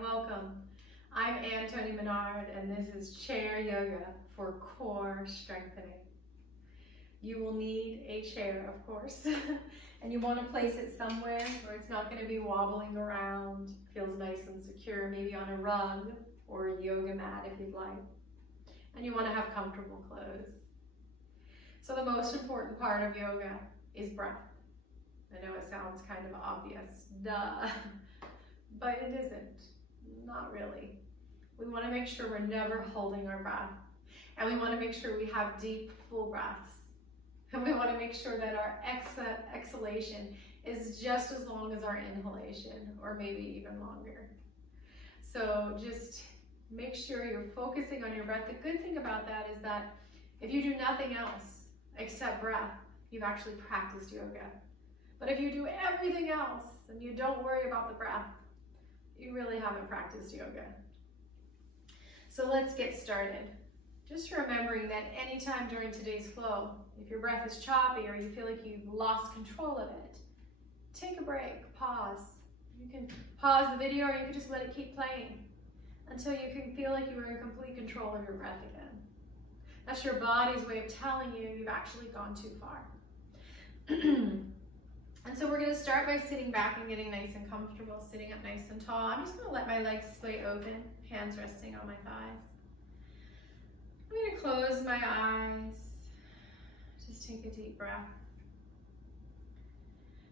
welcome. I'm Toni Minard and this is chair yoga for core strengthening. You will need a chair, of course, and you want to place it somewhere where it's not going to be wobbling around, feels nice and secure, maybe on a rug or a yoga mat if you'd like. And you want to have comfortable clothes. So the most important part of yoga is breath. I know it sounds kind of obvious, duh, but it isn't, not really. We want to make sure we're never holding our breath, and we want to make sure we have deep, full breaths, and we want to make sure that our exhalation is just as long as our inhalation, or maybe even longer. So just make sure you're focusing on your breath. The good thing about that is that if you do nothing else except breath, you've actually practiced yoga. But if you do everything else and you don't worry about the breath, you really haven't practiced yoga. So let's get started. Just remembering that anytime during today's flow, if your breath is choppy or you feel like you've lost control of it, take a break, pause. You can pause the video or you can just let it keep playing until you can feel like you are in complete control of your breath again. That's your body's way of telling you you've actually gone too far. And so we're going to start by sitting back and getting nice and comfortable, sitting up nice and tall. I'm just going to let my legs splay open, hands resting on my thighs. I'm going to close my eyes. Just take a deep breath.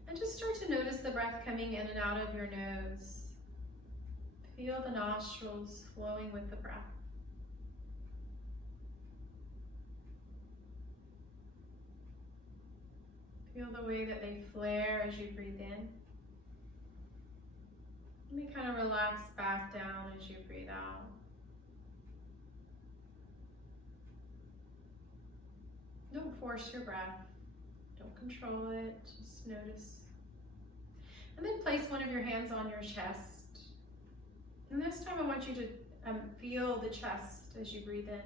And just start to notice the breath coming in and out of your nose. Feel the nostrils flowing with the breath. Feel the way that they flare as you breathe in. Let me kind of relax back down as you breathe out. Don't force your breath. Don't control it. Just notice. And then place one of your hands on your chest. And this time I want you to feel the chest as you breathe in.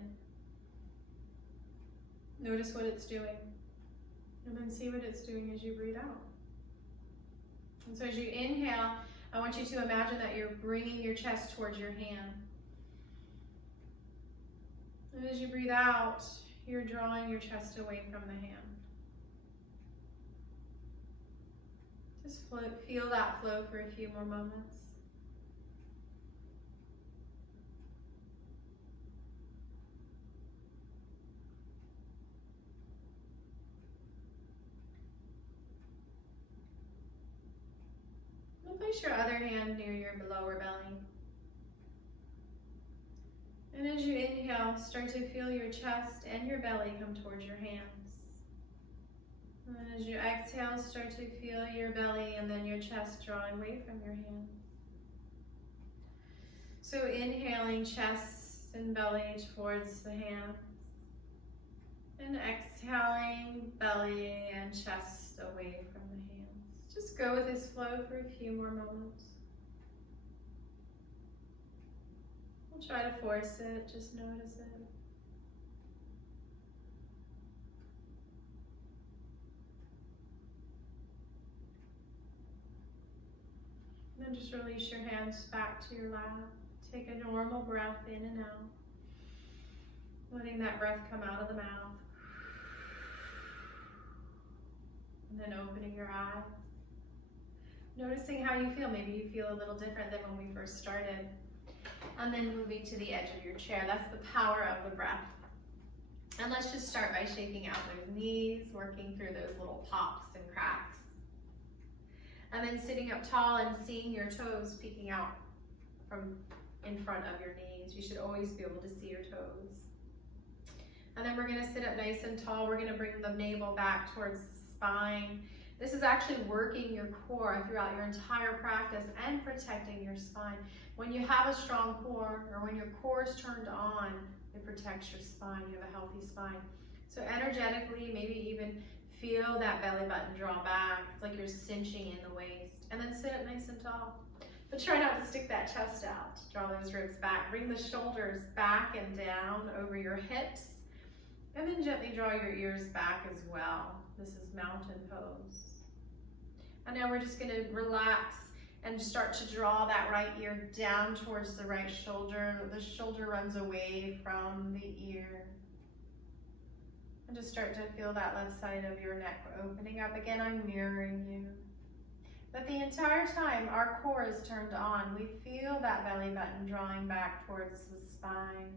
Notice what it's doing. And then see what it's doing as you breathe out. And so as you inhale, I want you to imagine that you're bringing your chest towards your hand. And as you breathe out, you're drawing your chest away from the hand. Just feel that flow for a few more moments. Place your other hand near your lower belly. And as you inhale, start to feel your chest and your belly come towards your hands. And then as you exhale, start to feel your belly and then your chest drawing away from your hands. So inhaling, chest and belly towards the hands. And exhaling, belly and chest away from the hands. Just go with this flow for a few more moments. Don't try to force it, just notice it. And then just release your hands back to your lap. Take a normal breath in and out. Letting that breath come out of the mouth. And then opening your eyes. Noticing how you feel. Maybe you feel a little different than when we first started. And then moving to the edge of your chair. That's the power of the breath. And let's just start by shaking out those knees, working through those little pops and cracks. And then sitting up tall and seeing your toes peeking out from in front of your knees. You should always be able to see your toes. And then we're going to sit up nice and tall. We're going to bring the navel back towards the spine. This is actually working your core throughout your entire practice and protecting your spine. When you have a strong core, or when your core is turned on, it protects your spine. You have a healthy spine. So energetically, maybe even feel that belly button draw back. It's like you're cinching in the waist. And then sit up nice and tall. But try not to stick that chest out. Draw those ribs back. Bring the shoulders back and down over your hips. And then gently draw your ears back as well. This is mountain pose. And now we're just going to relax And start to draw that right ear down towards the right shoulder. The shoulder runs away from the ear. And just start to feel that left side of your neck opening up. Again, I'm mirroring you. But the entire time, our core is turned on. We feel that belly button drawing back towards the spine.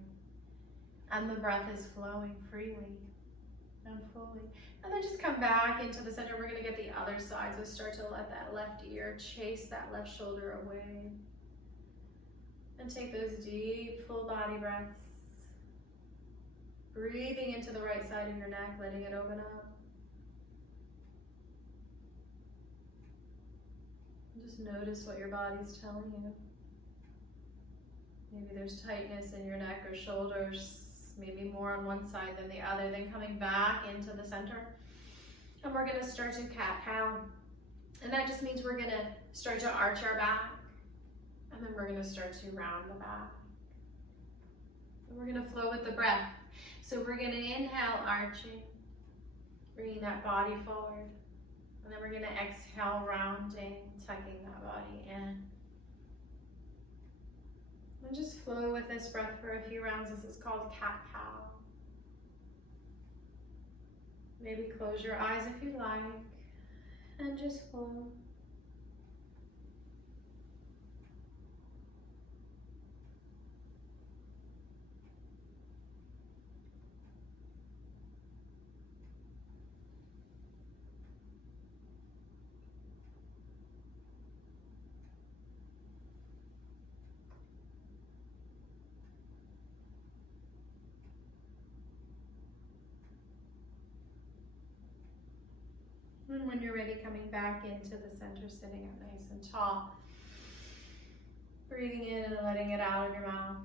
And the breath is flowing freely and fully. And then just come back into the center. We're going to get the other side. So start to let that left ear chase that left shoulder away. And take those deep, full body breaths. Breathing into the right side of your neck, letting it open up. Just notice what your body's telling you. Maybe there's tightness in your neck or shoulders. Maybe more on one side than the other. Then coming back into the center. And we're going to start to cat-cow. And that just means we're going to start to arch our back. And then we're going to start to round the back. And we're going to flow with the breath. So we're going to inhale, arching. Bringing that body forward. And then we're going to exhale, rounding, tucking that body in. And just flow with this breath for a few rounds. This is called cat-cow. Maybe close your eyes if you like, and just flow. And when you're ready, coming back into the center, sitting up nice and tall. Breathing in and letting it out of your mouth.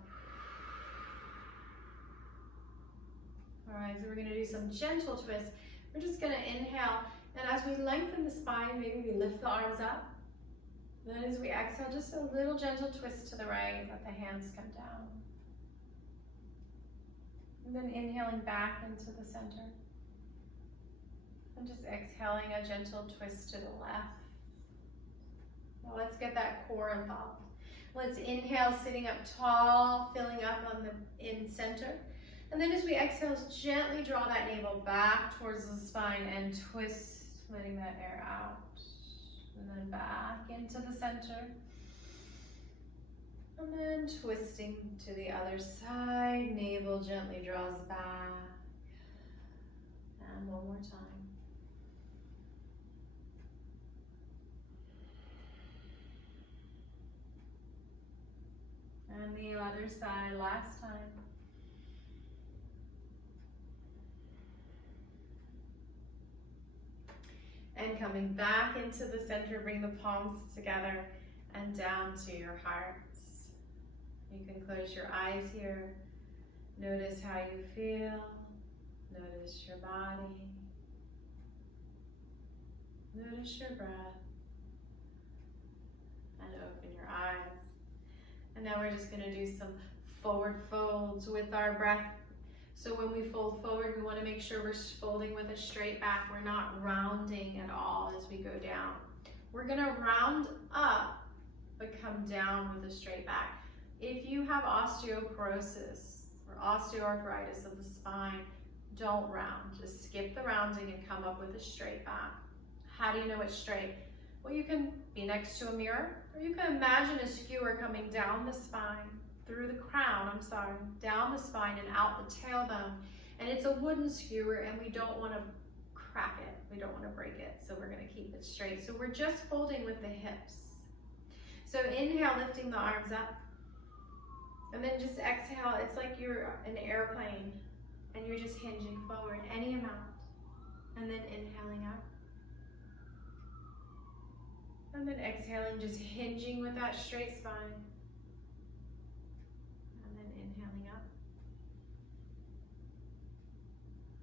All right, so we're going to do some gentle twists. We're just going to inhale, and as we lengthen the spine, maybe we lift the arms up. Then as we exhale, just a little gentle twist to the right, let the hands come down. And then inhaling back into the center. And just exhaling a gentle twist to the left. Now let's get that core involved. Let's inhale, sitting up tall, filling up on the in center. And then as we exhale, gently draw that navel back towards the spine and twist, letting that air out. And then back into the center. And then twisting to the other side. Navel gently draws back. And one more time. And the other side, last time. And coming back into the center, bring the palms together and down to your hearts. You can close your eyes here. Notice how you feel. Notice your body. Notice your breath. And open your eyes. And now we're just going to do some forward folds with our breath. So when we fold forward, we want to make sure we're folding with a straight back. We're not rounding at all as we go down. We're going to round up, but come down with a straight back. If you have osteoporosis or osteoarthritis of the spine, don't round. Just skip the rounding and come up with a straight back. How do you know it's straight? Well, you can be next to a mirror, or you can imagine a skewer coming down the spine, through the crown, down the spine and out the tailbone. And it's a wooden skewer, and we don't want to crack it. We don't want to break it, so we're going to keep it straight. So we're just folding with the hips. So inhale, lifting the arms up. And then just exhale. It's like you're an airplane, and you're just hinging forward, any amount. And then inhaling up. And then exhaling, just hinging with that straight spine. And then inhaling up.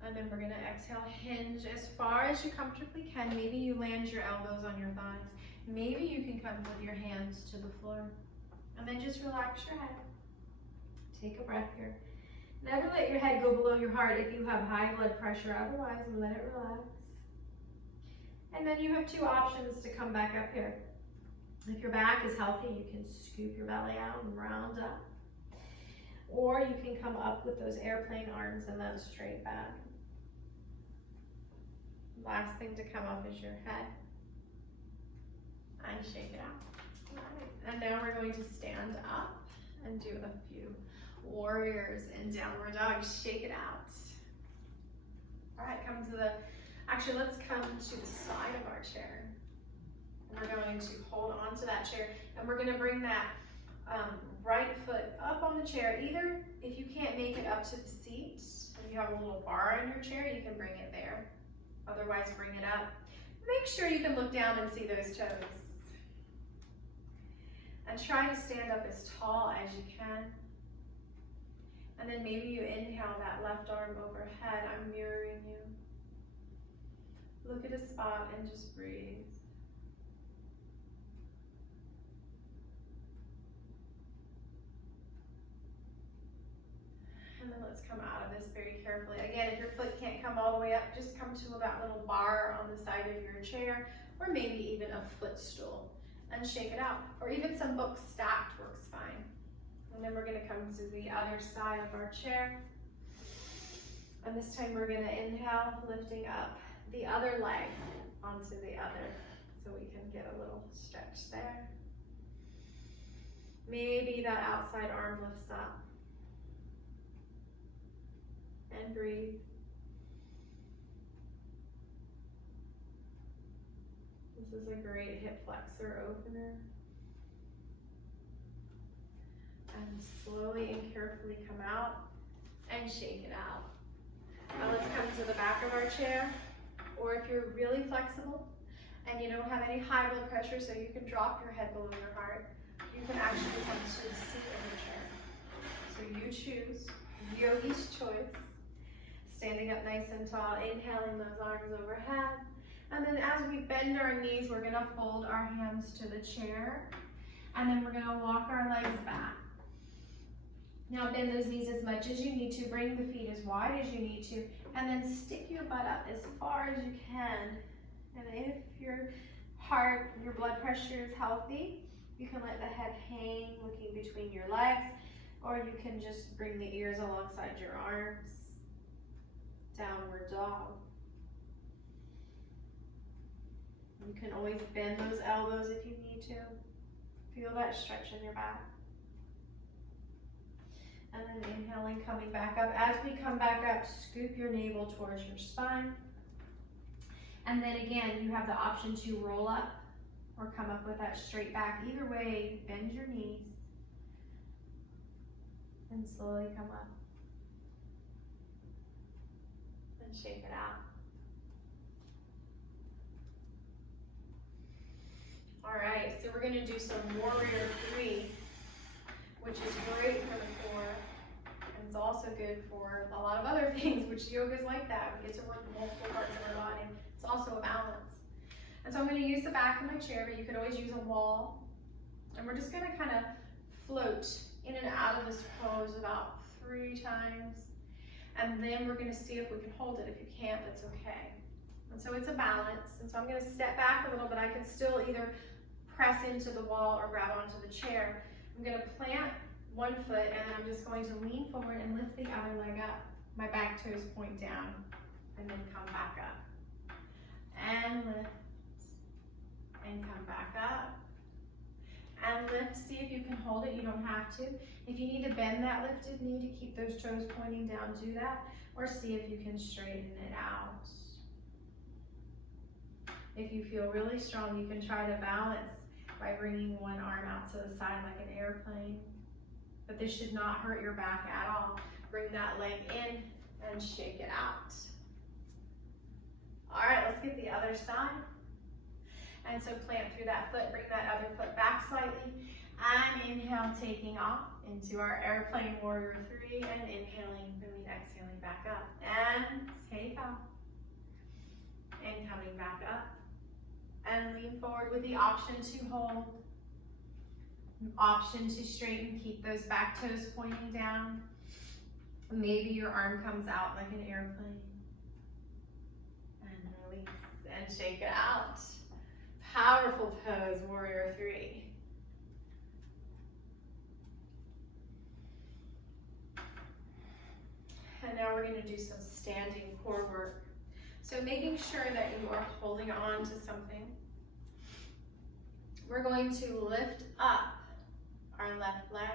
And then we're going to exhale, hinge as far as you comfortably can. Maybe you land your elbows on your thighs. Maybe you can come with your hands to the floor. And then just relax your head. Take a breath here. Never let your head go below your heart if you have high blood pressure. Otherwise, let it relax. And then you have two options to come back up here. If your back is healthy, you can scoop your belly out and round up. Or you can come up with those airplane arms and then straight back. Last thing to come up is your head. And shake it out. All right. And now we're going to stand up and do a few warriors in downward dog. Shake it out. All right, actually let's come to the side of our chair. And we're going to hold on to that chair, and we're gonna bring that right foot up on the chair. Either if you can't make it up to the seat, if you have a little bar in your chair, you can bring it there. Otherwise, bring it up. Make sure you can look down and see those toes. And try to stand up as tall as you can. And then maybe you inhale that left arm overhead. I'm mirroring you. Look at a spot and just breathe. And then let's come out of this very carefully. Again, if your foot can't come all the way up, just come to that little bar on the side of your chair, or maybe even a footstool, and shake it out. Or even some books stacked works fine. And then we're gonna come to the other side of our chair. And this time we're gonna inhale, lifting up the other leg onto the other, so we can get a little stretch there. Maybe that outside arm lifts up. And breathe. This is a great hip flexor opener. And slowly and carefully come out and shake it out. Now let's come to the back of our chair, or if you're really flexible and you don't have any high blood pressure, so you can drop your head below your heart, you can actually come to the seat of your chair. So you choose, yogi's choice. Standing up nice and tall, inhaling those arms overhead. And then as we bend our knees, we're gonna fold our hands to the chair. And then we're gonna walk our legs back. Now bend those knees as much as you need to, bring the feet as wide as you need to, and then stick your butt up as far as you can. And if your heart, your blood pressure is healthy, you can let the head hang, looking between your legs, or you can just bring the ears alongside your arms. Downward dog. You can always bend those elbows if you need to. Feel that stretch in your back. And then inhaling, coming back up. As we come back up, scoop your navel towards your spine. And then again, you have the option to roll up or come up with that straight back. Either way, bend your knees and slowly come up. And shake it out. All right, so we're gonna do some warrior 3, which is great for the core, and it's also good for a lot of other things, which yoga is like that. We get to work multiple parts of our body. It's also a balance. And so I'm gonna use the back of my chair, but you could always use a wall. And we're just gonna kind of float in and out of this pose about 3 times. And then we're gonna see if we can hold it. If you can't, that's okay. And so it's a balance. And so I'm gonna step back a little, but I can still either press into the wall or grab onto the chair. I'm gonna plant one foot, and I'm just going to lean forward and lift the other leg up. My back toes point down, and then come back up. And lift, and come back up. And lift, see if you can hold it, you don't have to. If you need to bend that lifted knee to keep those toes pointing down, do that. Or see if you can straighten it out. If you feel really strong, you can try to balance by bringing one arm out to the side like an airplane. But this should not hurt your back at all. Bring that leg in and shake it out. All right, let's get the other side. And so plant through that foot, bring that other foot back slightly, and inhale, taking off into our airplane warrior 3, and inhaling, really exhaling back up, and take off, and coming back up, and lean forward with the option to hold, option to straighten, keep those back toes pointing down. Maybe your arm comes out like an airplane, and release, and shake it out. Powerful pose, warrior three. And now we're going to do some standing core work. So making sure that you are holding on to something. We're going to lift up our left leg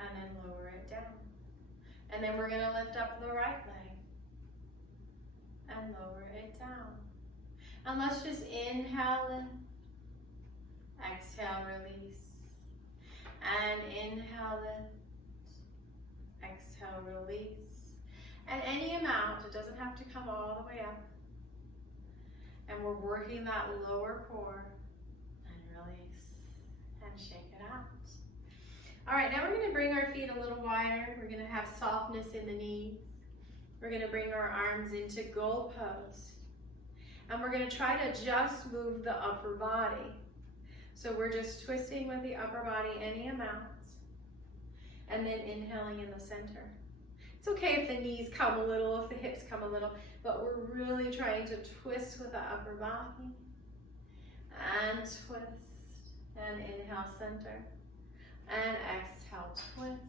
and then lower it down. And then we're going to lift up the right leg and lower it down. And let's just inhale, lift, exhale, release. And inhale, lift, exhale, release. And any amount, it doesn't have to come all the way up. And we're working that lower core. And release. And shake it out. All right, now we're going to bring our feet a little wider. We're going to have softness in the knees. We're going to bring our arms into goal pose. And we're going to try to just move the upper body. So we're just twisting with the upper body any amount. And then inhaling in the center. It's okay if the knees come a little, if the hips come a little, but we're really trying to twist with the upper body. And twist. And inhale, center. And exhale, twist.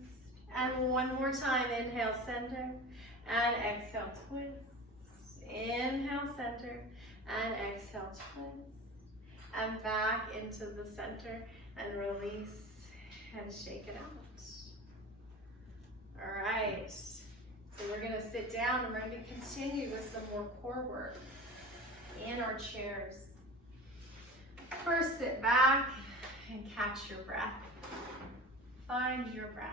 And one more time, inhale, center. And exhale, twist. Inhale, center. And exhale, twist. And back into the center. And release. And shake it out. All right. So we're going to sit down and we're going to continue with some more core work in our chairs. First, sit back and catch your breath. Find your breath.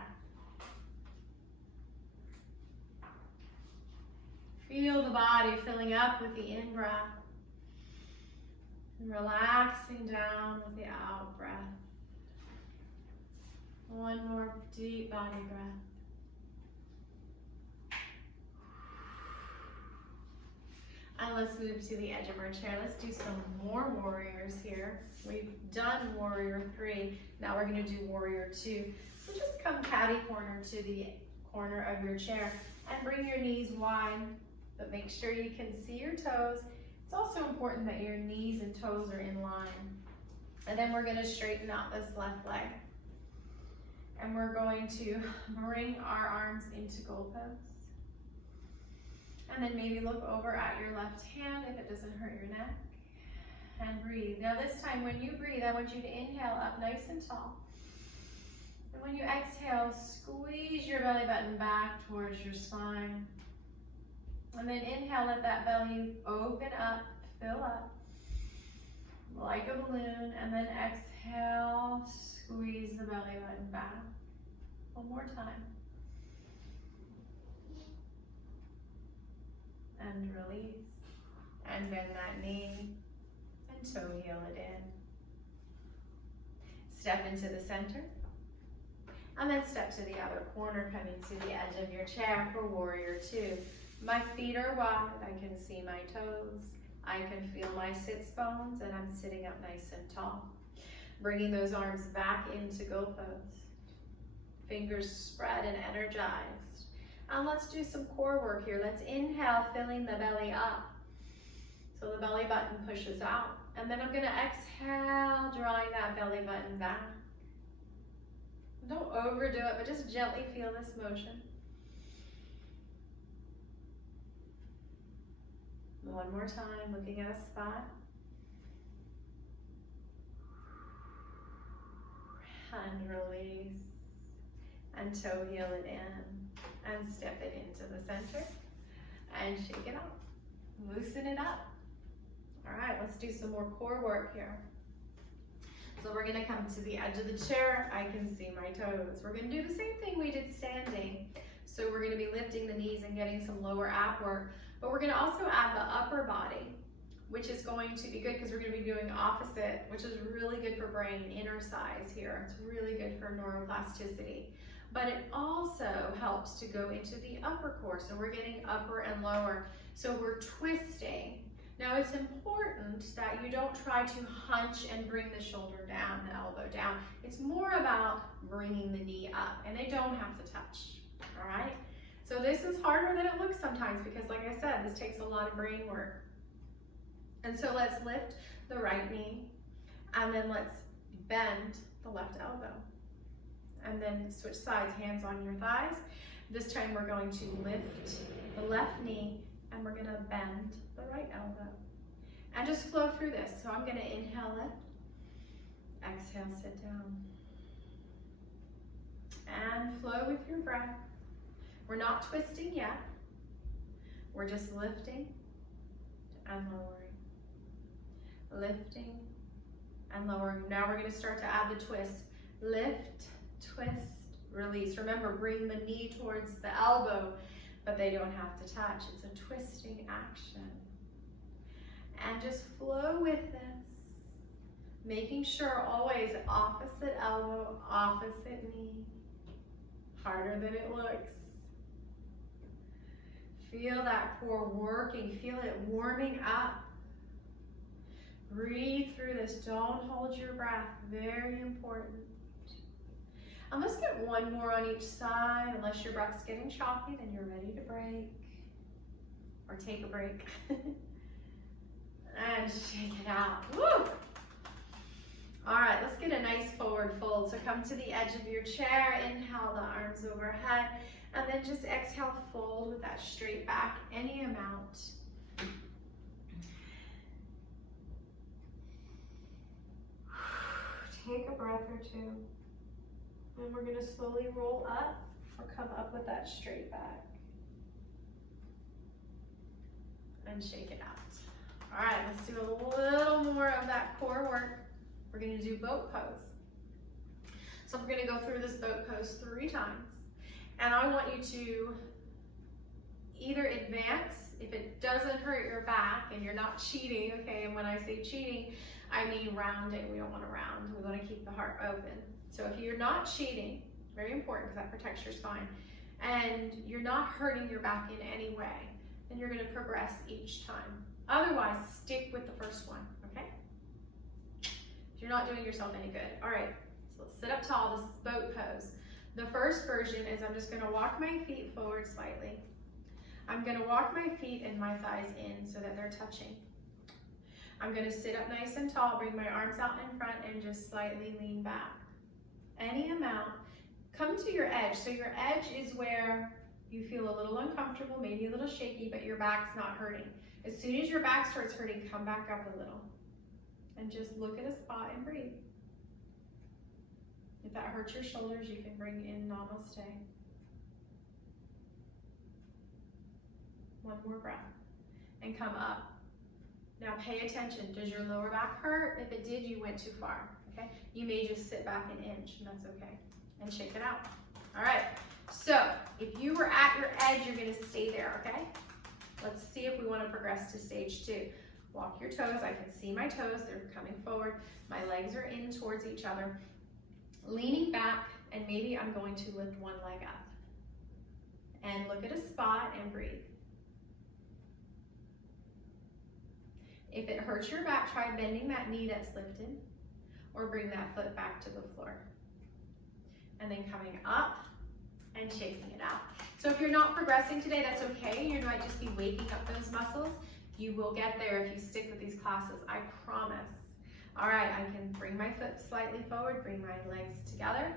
Feel the body filling up with the in-breath and relaxing down with the out-breath. One more deep body breath. And let's move to the edge of our chair. Let's do some more warriors here. We've done warrior three. Now we're going to do warrior two. So just come catty corner to the corner of your chair and bring your knees wide, but make sure you can see your toes. It's also important that your knees and toes are in line. And then we're going to straighten out this left leg. And we're going to bring our arms into goal pose. And then maybe look over at your left hand if it doesn't hurt your neck. And breathe. Now this time when you breathe, I want you to inhale up nice and tall. And when you exhale, squeeze your belly button back towards your spine. And then inhale, let that belly open up, fill up, like a balloon. And then exhale, squeeze the belly button back. One more time. And release. And bend that knee. And toe heel it in. Step into the center. And then step to the other corner, coming to the edge of your chair for warrior two. My feet are wide. I can see my toes. I can feel my sits bones, and I'm sitting up nice and tall. Bringing those arms back into goal pose. Fingers spread and energized. And let's do some core work here. Let's inhale, filling the belly up. So the belly button pushes out. And then I'm going to exhale, drawing that belly button back. Don't overdo it, but just gently feel this motion. One more time, looking at a spot. And release. And toe heel it in. And step it into the center. And shake it out. Loosen it up. All right, let's do some more core work here. So we're gonna come to the edge of the chair. I can see my toes. We're gonna do the same thing we did standing. So we're gonna be lifting the knees and getting some lower ab work, but we're gonna also add the upper body, which is going to be good because we're gonna be doing opposite, which is really good for brain inner size here. It's really good for neuroplasticity. But it also helps to go into the upper core. So we're getting upper and lower. So we're twisting. Now it's important that you don't try to hunch and bring the shoulder down, the elbow down. It's more about bringing the knee up, and they don't have to touch, all right? So this is harder than it looks sometimes because like I said, this takes a lot of brain work. And so let's lift the right knee, and then let's bend the left elbow. And then switch sides, hands on your thighs. This time we're going to lift the left knee and we're gonna bend the right elbow. And just flow through this. So I'm gonna inhale, lift, exhale, sit down. And flow with your breath. We're not twisting yet. We're just lifting and lowering. Lifting and lowering. Now we're gonna start to add the twist. Lift, twist, release. Remember, bring the knee towards the elbow, but they don't have to touch. It's a twisting action. And just flow with this. Making sure always opposite elbow, opposite knee. Harder than it looks. Feel that core working. Feel it warming up. Breathe through this. Don't hold your breath. Very important. And let's get one more on each side. Unless your breath's getting choppy, then you're ready to break. Or take a break. And shake it out. Woo! All right, let's get a nice forward fold. So come to the edge of your chair. Inhale the arms overhead. And then just exhale, fold with that straight back, any amount. Take a breath or two. And we're gonna slowly roll up or come up with that straight back. And shake it out. All right, let's do a little more of that core work. We're gonna do boat pose. So we're gonna go through this boat pose 3 times. And I want you to either advance, if it doesn't hurt your back and you're not cheating, okay? And when I say cheating, I mean rounding. We don't want to round. We want to keep the heart open. So if you're not cheating, very important because that protects your spine, and you're not hurting your back in any way, then you're going to progress each time. Otherwise, stick with the first one, okay? You're not doing yourself any good. All right, so let's sit up tall. This is boat pose. The first version is I'm just gonna walk my feet forward slightly. I'm gonna walk my feet and my thighs in so that they're touching. I'm gonna sit up nice and tall, bring my arms out in front and just slightly lean back. Any amount. Come to your edge. So your edge is where you feel a little uncomfortable, maybe a little shaky, but your back's not hurting. As soon as your back starts hurting, come back up a little. And just look at a spot and breathe. If that hurts your shoulders, you can bring in namaste. One more breath. And come up. Now pay attention. Does your lower back hurt? If it did, you went too far. Okay? You may just sit back an inch, and that's okay. And shake it out. All right. So if you were at your edge, you're going to stay there, okay? Let's see if we want to progress to stage 2. Walk your toes. I can see my toes. They're coming forward. My legs are in towards each other. Leaning back, and maybe I'm going to lift one leg up. And look at a spot and breathe. If it hurts your back, try bending that knee that's lifted, or bring that foot back to the floor. And then coming up and shaking it out. So if you're not progressing today, that's okay. You might just be waking up those muscles. You will get there if you stick with these classes, I promise. All right, I can bring my foot slightly forward, bring my legs together,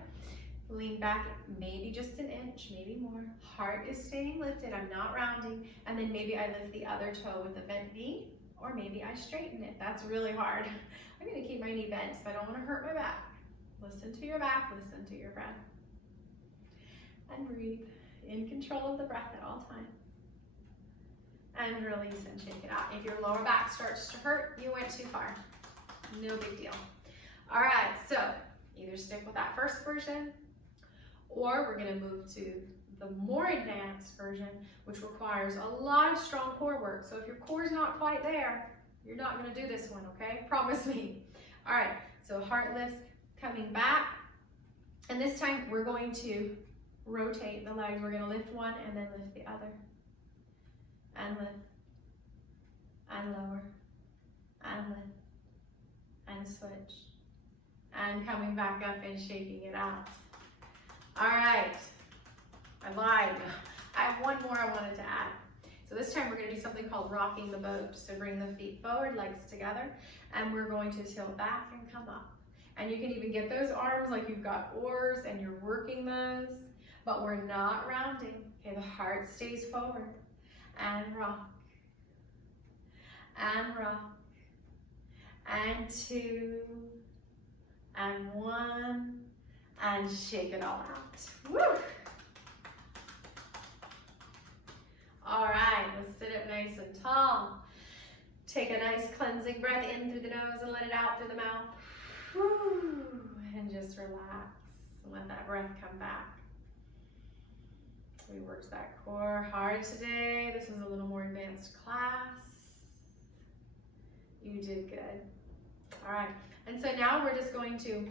lean back maybe just an inch, maybe more. Heart is staying lifted, I'm not rounding. And then maybe I lift the other toe with a bent knee, or maybe I straighten it. That's really hard. I'm gonna keep my knee bent because I don't wanna hurt my back. Listen to your back, listen to your breath. And breathe, in control of the breath at all times. And release and shake it out. If your lower back starts to hurt, you went too far. No big deal. All right, so either stick with that first version, or we're gonna move to the more advanced version, which requires a lot of strong core work. So if your core's not quite there, you're not gonna do this one, okay? Promise me. All right, so heart lifts, coming back. And this time we're going to rotate the legs. We're gonna lift one and then lift the other. And lift, and lower, and lift, and switch, and coming back up and shaking it out. All right, I lied. I have one more I wanted to add. So this time we're going to do something called rocking the boat. So bring the feet forward, legs together, and we're going to tilt back and come up. And you can even get those arms like you've got oars and you're working those, but we're not rounding. Okay, the heart stays forward. And rock. And rock. And 2. And 1. And shake it all out. Woo! All right, let's sit up nice and tall. Take a nice cleansing breath in through the nose and let it out through the mouth. Woo! And just relax and let that breath come back. We worked that core hard today. This was a little more advanced class. You did good. All right, and so now we're just going to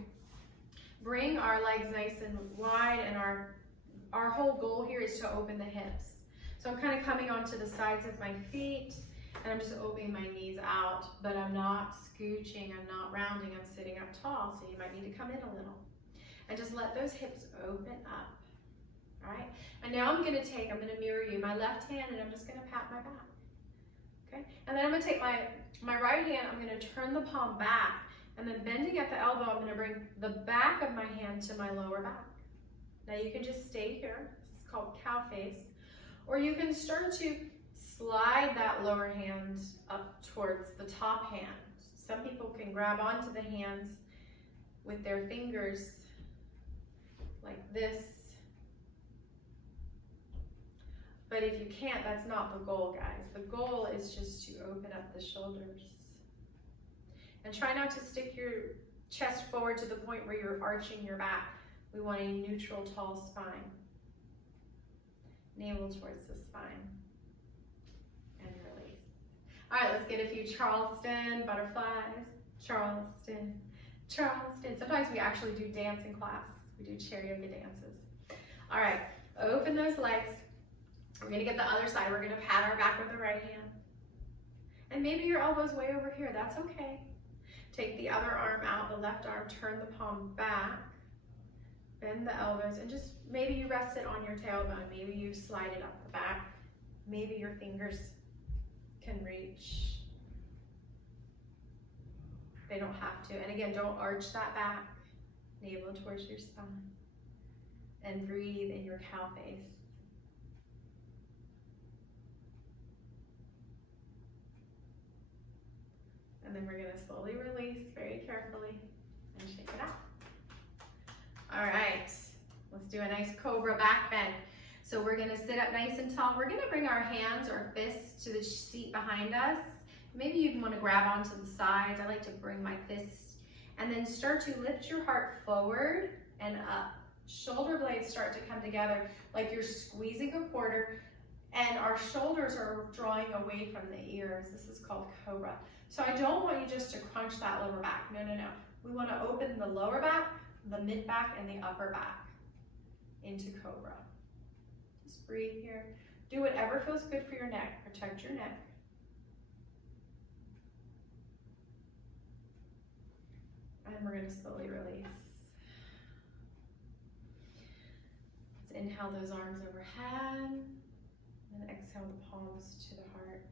bring our legs nice and wide, and our whole goal here is to open the hips. So I'm kind of coming onto the sides of my feet, and I'm just opening my knees out, but I'm not scooching, I'm not rounding, I'm sitting up tall, so you might need to come in a little. And just let those hips open up, all right? And now I'm gonna mirror you, my left hand, and I'm just gonna pat my back, okay? And then I'm gonna take my right hand, I'm gonna turn the palm back, and then bending at the elbow, I'm gonna bring the back of my hand to my lower back. Now you can just stay here, this is called cow face, or you can start to slide that lower hand up towards the top hand. Some people can grab onto the hands with their fingers like this. But if you can't, that's not the goal, guys. The goal is just to open up the shoulders. And try not to stick your chest forward to the point where you're arching your back. We want a neutral, tall spine. Navel towards the spine. And release. All right, let's get a few Charleston butterflies. Charleston, Charleston. Sometimes we actually do dance in class. We do chair yoga dances. All right, open those legs. We're gonna get the other side. We're gonna pat our back with the right hand. And maybe your elbow's way over here, that's okay. Take the other arm out, the left arm, turn the palm back, bend the elbows, and just maybe you rest it on your tailbone, maybe you slide it up the back, maybe your fingers can reach. They don't have to. And again, don't arch that back, navel towards your spine, and breathe in your cow face. And then we're gonna slowly release very carefully and shake it out. All right, let's do a nice cobra back bend. So we're gonna sit up nice and tall. We're gonna bring our hands or fists to the seat behind us. Maybe you wanna grab onto the sides. I like to bring my fists. And then start to lift your heart forward and up. Shoulder blades start to come together like you're squeezing a quarter, and our shoulders are drawing away from the ears. This is called cobra. So I don't want you just to crunch that lower back. No, no, no. We want to open the lower back, the mid back, and the upper back into cobra. Just breathe here. Do whatever feels good for your neck. Protect your neck. And we're going to slowly release. Let's inhale those arms overhead. And exhale the palms to the heart.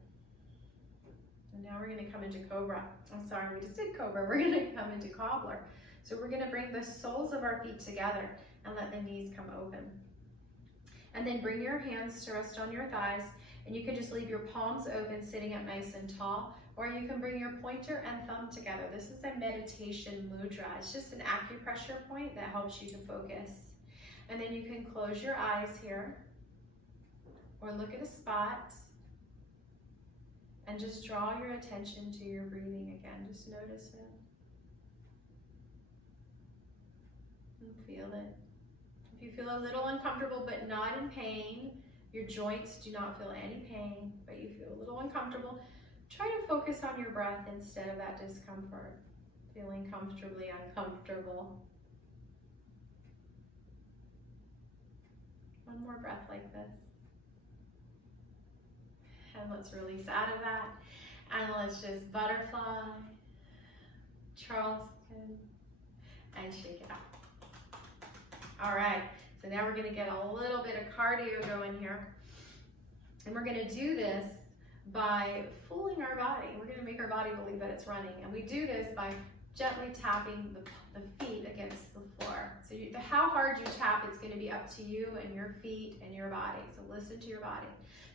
And now we're going to come into cobra. I'm sorry, we just did cobra. We're going to come into cobbler. So we're going to bring the soles of our feet together and let the knees come open. And then bring your hands to rest on your thighs. And you can just leave your palms open, sitting up nice and tall. Or you can bring your pointer and thumb together. This is a meditation mudra. It's just an acupressure point that helps you to focus. And then you can close your eyes here. Or look at a spot. And just draw your attention to your breathing again. Just notice it. And feel it. If you feel a little uncomfortable but not in pain, your joints do not feel any pain, but you feel a little uncomfortable, try to focus on your breath instead of that discomfort. Feeling comfortably uncomfortable. One more breath like this. And let's release out of that. And let's just butterfly, Charleston, and shake it out. All right, so now we're gonna get a little bit of cardio going here. And we're gonna do this by fooling our body. We're gonna make our body believe that it's running. And we do this by gently tapping the feet against the floor. So how hard you tap, it's gonna be up to you and your feet and your body. So listen to your body.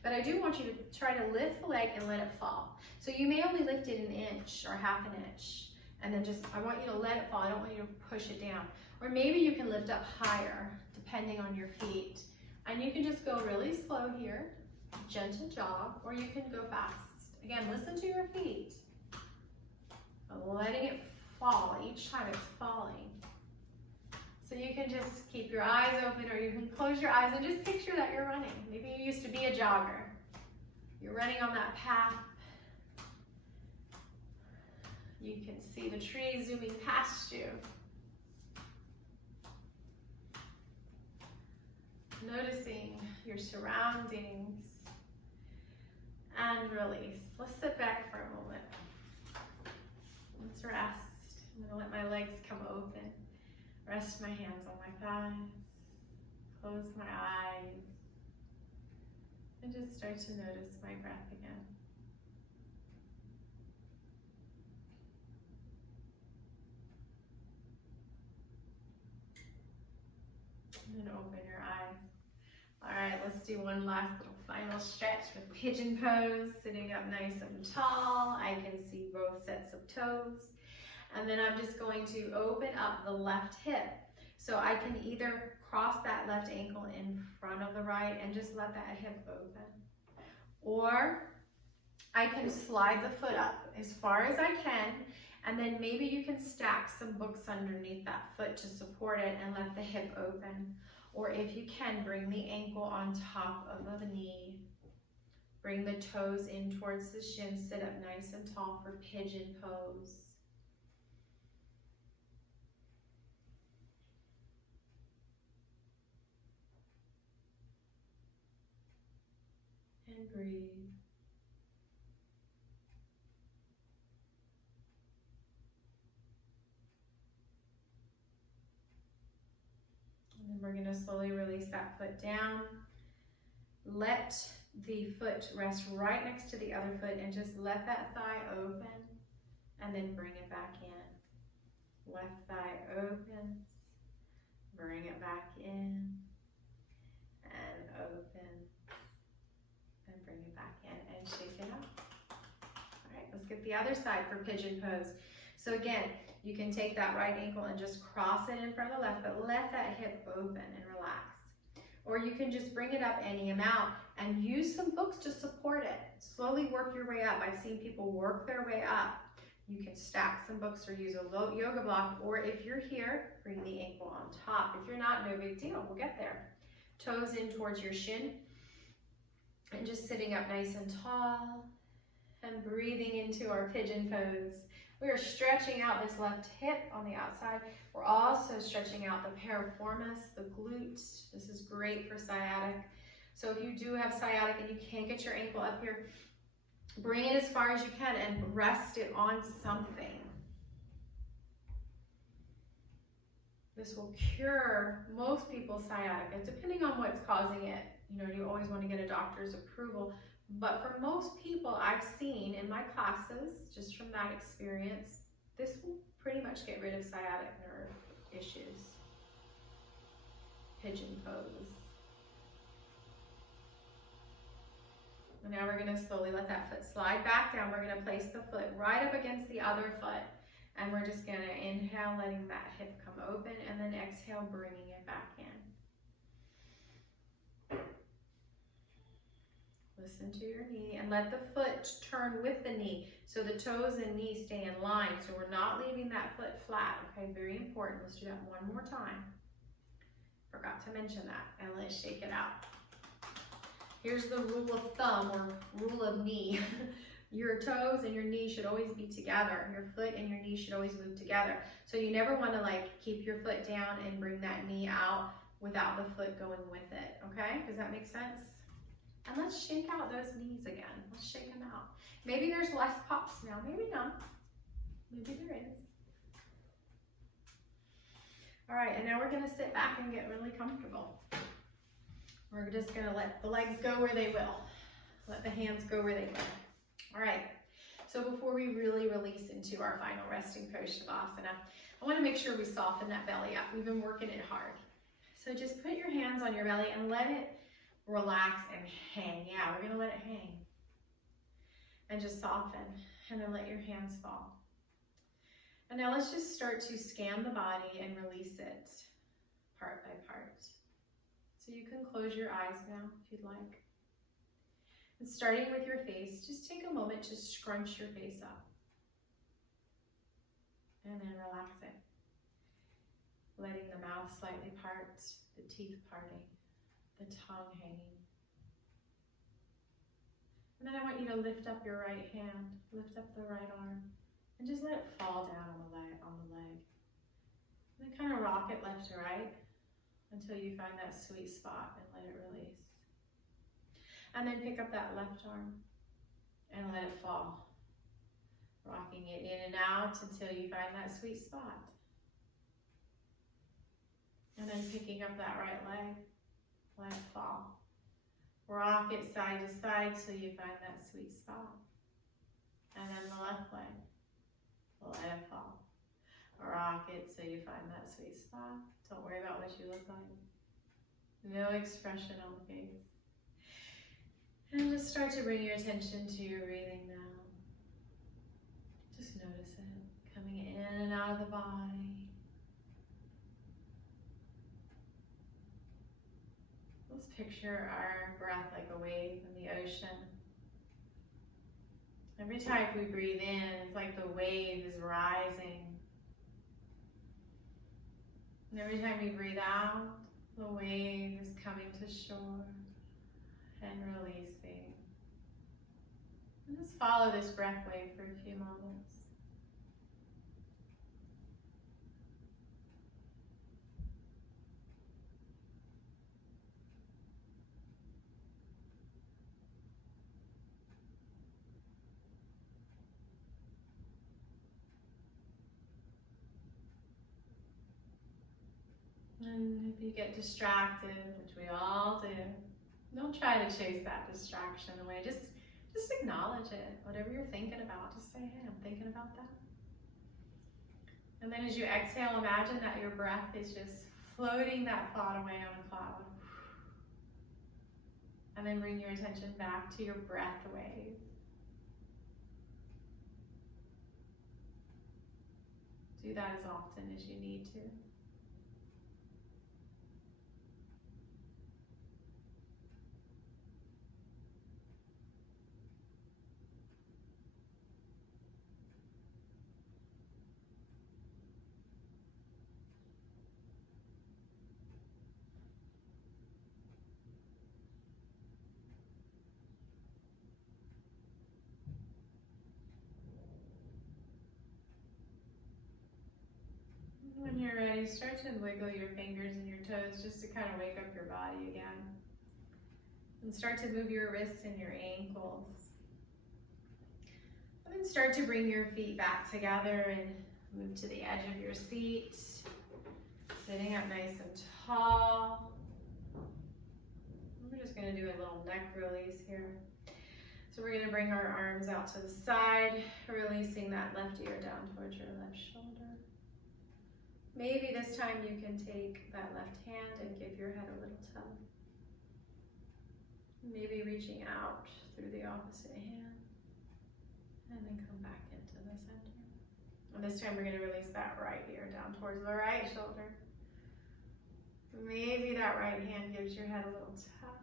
But I do want you to try to lift the leg and let it fall. So you may only lift it an inch or half an inch. And then I want you to let it fall. I don't want you to push it down. Or maybe you can lift up higher, depending on your feet. And you can just go really slow here, gentle jog, or you can go fast. Again, listen to your feet. Letting it fall each time it's falling. So you can just keep your eyes open, or you can close your eyes and just picture that you're running. Maybe you used to be a jogger. You're running on that path. You can see the trees zooming past you. Noticing your surroundings, and release. Let's sit back for a moment. Let's rest. I'm gonna let my legs come open. Rest my hands on my thighs. Close my eyes. And just start to notice my breath again. And then open your eyes. All right, let's do one last little final stretch with pigeon pose, sitting up nice and tall. I can see both sets of toes. And then I'm just going to open up the left hip. So I can either cross that left ankle in front of the right and just let that hip open. Or I can slide the foot up as far as I can, and then maybe you can stack some books underneath that foot to support it and let the hip open. Or if you can, bring the ankle on top of the knee. Bring the toes in towards the shin. Sit up nice and tall for pigeon pose. And breathe. And then we're going to slowly release that foot down. Let the foot rest right next to the other foot and just let that thigh open and then bring it back in. Left thigh opens, bring it back in, and open, and bring it back in and shake it up. All right, let's get the other side for pigeon pose. So again, you can take that right ankle and just cross it in front of the left, but let that hip open and relax. Or you can just bring it up any amount and use some books to support it. Slowly work your way up. I've seen people work their way up. You can stack some books or use a low yoga block, or if you're here, bring the ankle on top. If you're not, no big deal, we'll get there. Toes in towards your shin, and just sitting up nice and tall, and breathing into our pigeon pose. We are stretching out this left hip on the outside. We're also stretching out the piriformis, the glutes. This is great for sciatic. So if you do have sciatic and you can't get your ankle up here, bring it as far as you can and rest it on something. This will cure most people's sciatica, depending on what's causing it. You know, you always want to get a doctor's approval. But for most people I've seen in my classes, just from that experience, this will pretty much get rid of sciatic nerve issues. Pigeon pose. And now we're going to slowly let that foot slide back down. We're going to place the foot right up against the other foot. And we're just going to inhale, letting that hip come open, and then exhale, bringing it back in. Listen to your knee and let the foot turn with the knee. So the toes and knee stay in line. So we're not leaving that foot flat. Okay, very important. Let's do that one more time. Forgot to mention that. And let's shake it out. Here's the rule of thumb, or rule of knee. Your toes and your knee should always be together. Your foot and your knee should always move together. So you never want to like keep your foot down and bring that knee out without the foot going with it. Okay, does that make sense? And let's shake out those knees again. Let's shake them out. Maybe there's less pops now, maybe not. Maybe there is. All right, and now we're gonna sit back and get really comfortable. We're just gonna let the legs go where they will. Let the hands go where they go. All right. So before we really release into our final resting pose, Shavasana, I want to make sure we soften that belly up. We've been working it hard. So just put your hands on your belly and let it relax and hang. Yeah, we're going to let it hang. And just soften. And then let your hands fall. And now let's just start to scan the body and release it part by part. So you can close your eyes now if you'd like. And starting with your face, just take a moment to scrunch your face up. And then relax it. Letting the mouth slightly part, the teeth parting, the tongue hanging. And then I want you to lift up your right hand, lift up the right arm, and just let it fall down on the leg. And then kind of rock it left to right until you find that sweet spot and let it release. And then pick up that left arm and let it fall. Rocking it in and out until you find that sweet spot. And then picking up that right leg, let it fall. Rock it side to side till you find that sweet spot. And then the left leg, let it fall. Rock it till you find that sweet spot. Don't worry about what you look like. No expression on the face. And just start to bring your attention to your breathing now. Just notice it coming in and out of the body. Let's picture our breath like a wave in the ocean. Every time we breathe in, it's like the wave is rising. And every time we breathe out, the wave is coming to shore and releasing. And just follow this breath wave for a few moments. And if you get distracted, which we all do, don't try to chase that distraction away. Just acknowledge it. Whatever you're thinking about, just say, hey, I'm thinking about that. And then as you exhale, imagine that your breath is just floating that thought away on a cloud. And then bring your attention back to your breath wave. Do that as often as you need to. When you're ready, start to wiggle your fingers and your toes just to kind of wake up your body again. And start to move your wrists and your ankles. And then start to bring your feet back together and move to the edge of your seat. Sitting up nice and tall. We're just going to do a little neck release here. So we're going to bring our arms out to the side, releasing that left ear down towards your left shoulder. Maybe this time you can take that left hand and give your head a little tug. Maybe reaching out through the opposite hand. And then come back into the center. And this time we're going to release that right ear down towards the right shoulder. Maybe that right hand gives your head a little tug.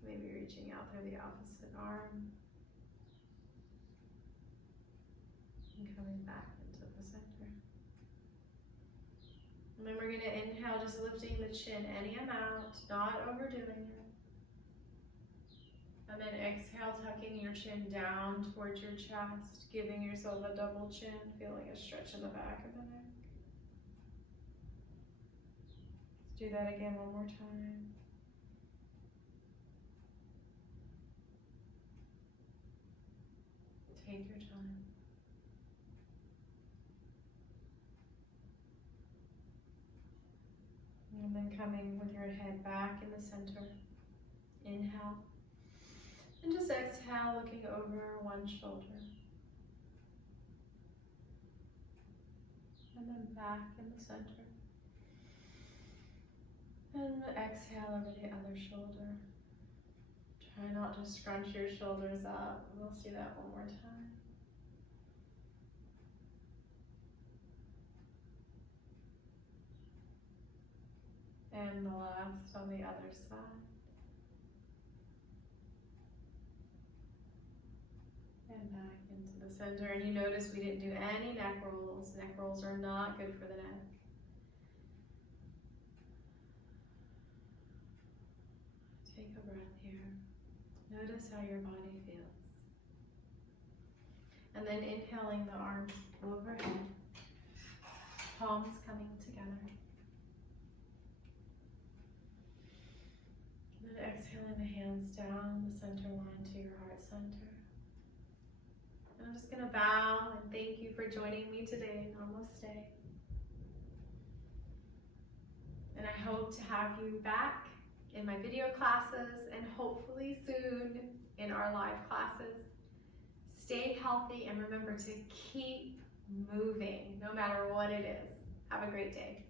Maybe reaching out through the opposite arm. And coming back into the center. And then we're going to inhale, just lifting the chin any amount, not overdoing it. And then exhale, tucking your chin down towards your chest, giving yourself a double chin, feeling a stretch in the back of the neck. Let's do that again one more time. Take your time. And then coming with your head back in the center. Inhale. And just exhale, looking over one shoulder. And then back in the center. And exhale over the other shoulder. Try not to scrunch your shoulders up. We'll do that one more time. And the last on the other side. And back into the center. And you notice we didn't do any neck rolls. Neck rolls are not good for the neck. Take a breath here. Notice how your body feels. And then inhaling the arms overhead. Palms coming together. And then exhaling the hands down the center line to your heart center. And I'm just going to bow and thank you for joining me today. Namaste. And I hope to have you back in my video classes and hopefully soon in our live classes. Stay healthy and remember to keep moving no matter what it is. Have a great day.